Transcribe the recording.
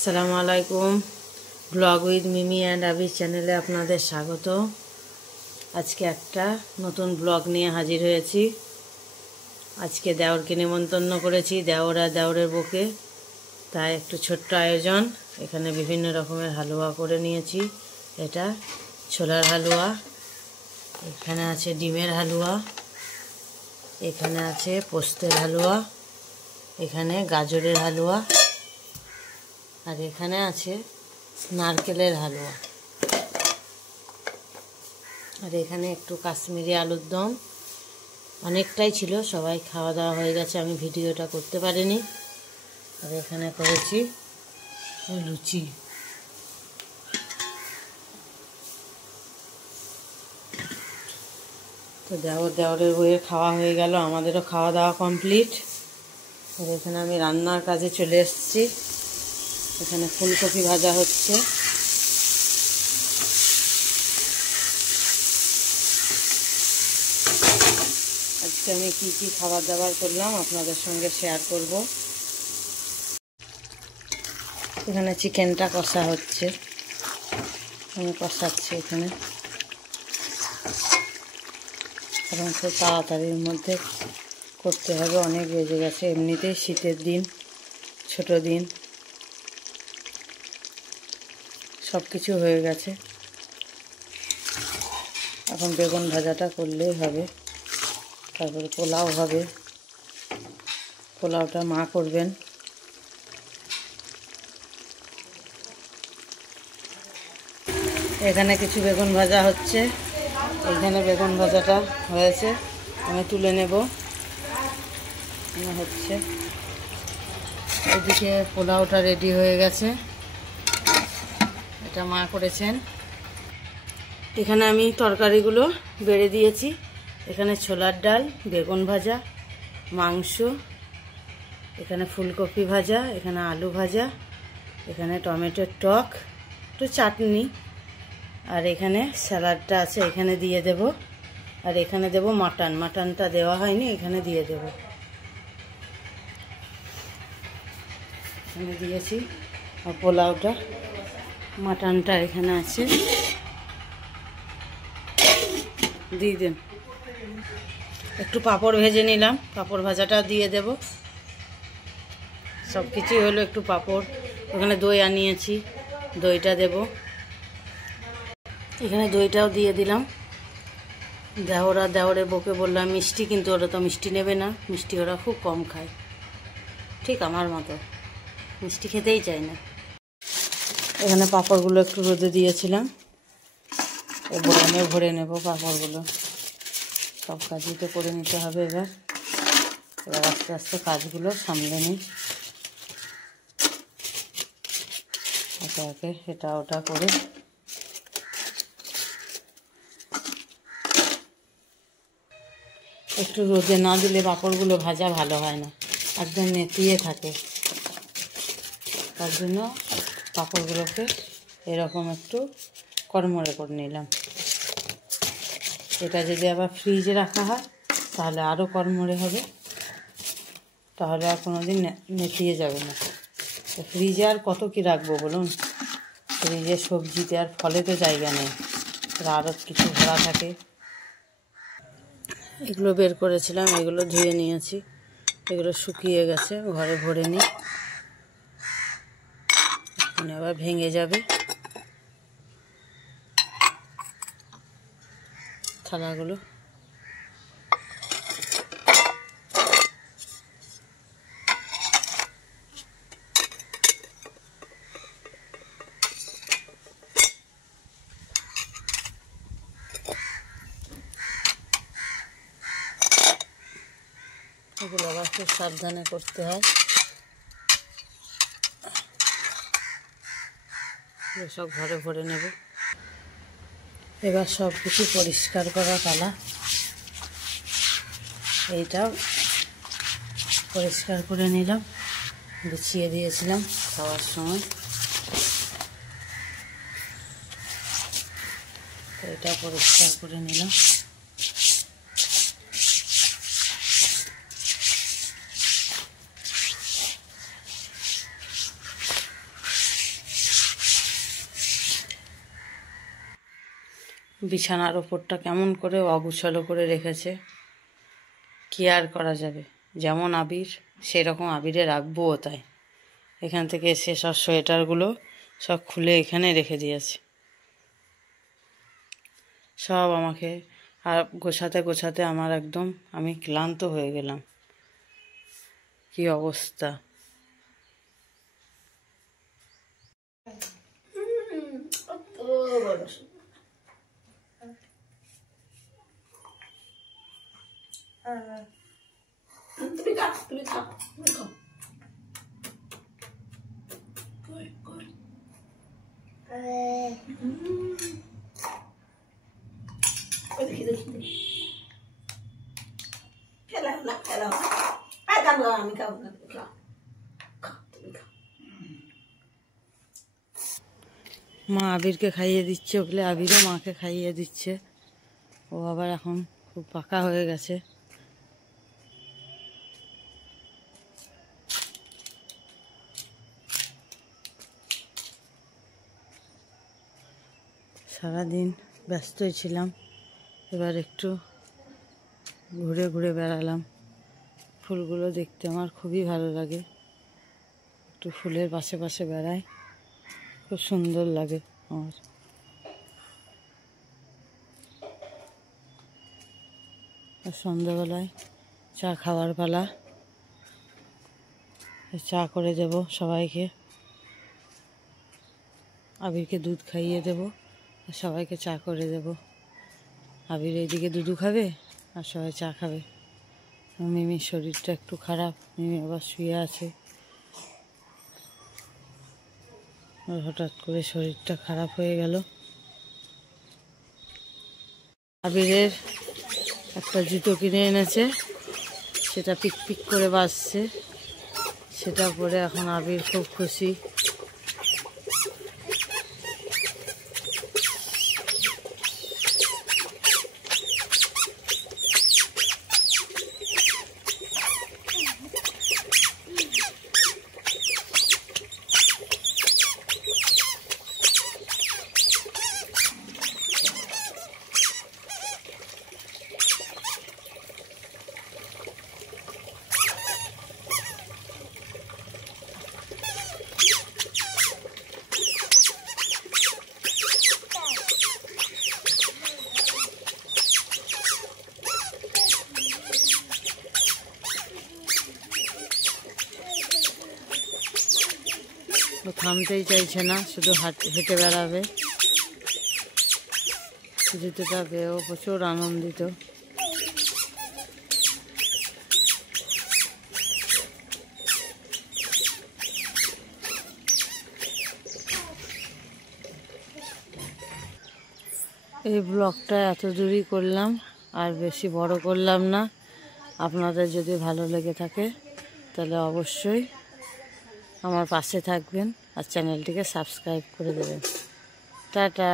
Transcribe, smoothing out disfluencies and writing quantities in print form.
আসসালামু আলাইকুম। Blog with Mimi and আবি চ্যানেলে আপনাদের স্বাগত। আজকে একটা নতুন ব্লগ নিয়ে হাজির হয়েছি। আজকে দেওরকে নিমন্ত্রণ করেছি, দেওর আর দেওরের বউকে, তাই একটু ছোট্ট আয়োজন। এখানে বিভিন্ন রকমের হালুয়া করে নিয়েছি। এটা ছোলার হালুয়া, এখানে আছে ডিমের হালুয়া, এখানে আছে পোস্তের হালুয়া, এখানে গাজরের হালুয়া, আর এখানে আছে নারকেলের হালুয়া, আর এখানে একটু কাশ্মীরি আলুর দম। অনেকটাই ছিল, সবাই খাওয়া দাওয়া হয়ে গেছে, আমি ভিডিওটা করতে পারিনি। আর এখানে করেছি লুচি। তো দেওরের বইয়ের খাওয়া হয়ে গেল, আমাদেরও খাওয়া দাওয়া কমপ্লিট। আর এখানে আমি রান্নার কাজে চলে এসেছি। এখানে ফুলকপি ভাজা হচ্ছে। আজকে আমি কি কি খাবার দাবার করলাম আপনাদের সঙ্গে শেয়ার করব। এখানে চিকেনটা কষা হচ্ছে, আমি কষাচ্ছি এখানে, কারণ খুব তাড়াতাড়ির মধ্যে করতে হবে, অনেক বেজে গেছে। এমনিতেই শীতের দিন, ছোট দিন, সব কিছু হয়ে গেছে। এখন বেগুন ভাজাটা করলেই হবে, তারপরে পোলাও হবে। পোলাওটা মা করবেন। এখানে কিছু বেগুন ভাজা হচ্ছে, এখানে বেগুন ভাজাটা হয়েছে, আমি তুলে নেব। হচ্ছে এদিকে পোলাওটা রেডি হয়ে গেছে, এটা মা করেছেন। এখানে আমি তরকারিগুলো বেড়ে দিয়েছি। এখানে ছোলার ডাল, বেগুন ভাজা, মাংস, এখানে ফুলকপি ভাজা, এখানে আলু ভাজা, এখানে টমেটোর টক, একটু চাটনি, আর এখানে স্যালাডটা আছে, এখানে দিয়ে দেব। আর এখানে দেব মাটন, মাটনটা দেওয়া হয়নি, এখানে দিয়ে দেব। এখানে দিয়েছি। আর পোলাওটা, মাটনটা এখানে আছে, দিয়ে দেন। একটু পাঁপড় ভেজে নিলাম, পাঁপড় ভাজাটা দিয়ে দেব। সব কিছুই হলো, একটু পাঁপড়, ওখানে দই আনিয়েছি, দইটা দেব। এখানে দইটাও দিয়ে দিলাম। দেওরের বউকে বললাম মিষ্টি, কিন্তু ওরা তো মিষ্টি নেবে না, মিষ্টি ওরা খুব কম খায়, ঠিক আমার মতো, মিষ্টি খেতেই চায় না। এখানে পাঁপড়গুলো একটু রোদে দিয়েছিলাম, বয়ামে ভরে নেব পাঁপড়গুলো। সব কাজই তো করে নিতে হবে। এবার আস্তে আস্তে কাজগুলো সামলে নিই, একে একে এটা ওটা করে। একটু রোদে না দিলে পাঁপড়গুলো ভাজা ভালো হয় না, একদম নেতিয়ে থাকে। তার জন্য পাঁপড়গুলোকে এরকম একটু কড়মড়ে করে নিলাম। এটা যদি আবার ফ্রিজে রাখা হয় তাহলে আরও কড়মড়ে হবে, তাহলে আর কোনো দিন নেতিয়ে যাবে না। তো ফ্রিজে আর কত কি রাখবো বলুন, ফ্রিজে সবজিতে আর ফলেতে জায়গা নেই, আরও কিছু ভরা থাকে। এগুলো বের করেছিলাম, এগুলো ধুয়ে নিয়েছি, এগুলো শুকিয়ে গেছে, ঘরে ভরে নিই, আবার ভেঙে যাবে থালাগুলো। এগুলো আবার খুব সাবধানে করতে হয়, সব ঘরে ভরে নেব। এবার সব কিছু পরিষ্কার করা পালা। এইটাও পরিষ্কার করে নিলাম, গুছিয়ে দিয়েছিলাম খাওয়ার সময়, তো এটা পরিষ্কার করে নিলাম। বিছানার ওপরটা কেমন করে অগুছালো করে রেখেছে। কি আর করা যাবে, যেমন আবির সেরকম আবিরে রাখবও তাই। এখান থেকে এসে সব সোয়েটারগুলো সব খুলে এখানে রেখে দিয়েছে। সব আমাকে আর গোছাতে গোছাতে আমার একদম আমি ক্লান্ত হয়ে গেলাম। কি অবস্থা! মা আবিরকে খাইয়ে দিচ্ছে বলে আবিরও মাকে খাইয়ে দিচ্ছে। ও আবার এখন খুব পাকা হয়ে গেছে। সারাদিন ব্যস্তই ছিলাম, এবার একটু ঘুরে ঘুরে বেড়ালাম। ফুলগুলো দেখতে আমার খুবই ভালো লাগে, একটু ফুলের পাশে পাশে বেড়াই, খুব সুন্দর লাগে আমার। আর সন্ধ্যাবেলায় চা খাওয়ার পালা, চা করে দেব সবাইকে। আবিরকে দুধ খাইয়ে দেব আর সবাইকে চা করে দেব। আবির এইদিকে দুধু খাবে আর সবাই চা খাবে। মিমির শরীরটা একটু খারাপ, মিমি আবার শুয়ে আছে। হঠাৎ করে শরীরটা খারাপ হয়ে গেল। আবিরের একটা জুতো কিনে এনেছে, সেটা পিক পিক করে বাজছে, সেটা পরে এখন আবির খুব খুশি। ও থামতেই চাইছে না, শুধু হেঁটে বেড়াবে। জুতোটা পেয়েও প্রচুর আনন্দিত। এই ব্লগটা এত দূরই করলাম, আর বেশি বড় করলাম না। আপনাদের যদি ভালো লেগে থাকে তাহলে অবশ্যই আমার পাশে থাকবেন আর চ্যানেলটিকে সাবস্ক্রাইব করে দেবেন। টাটা।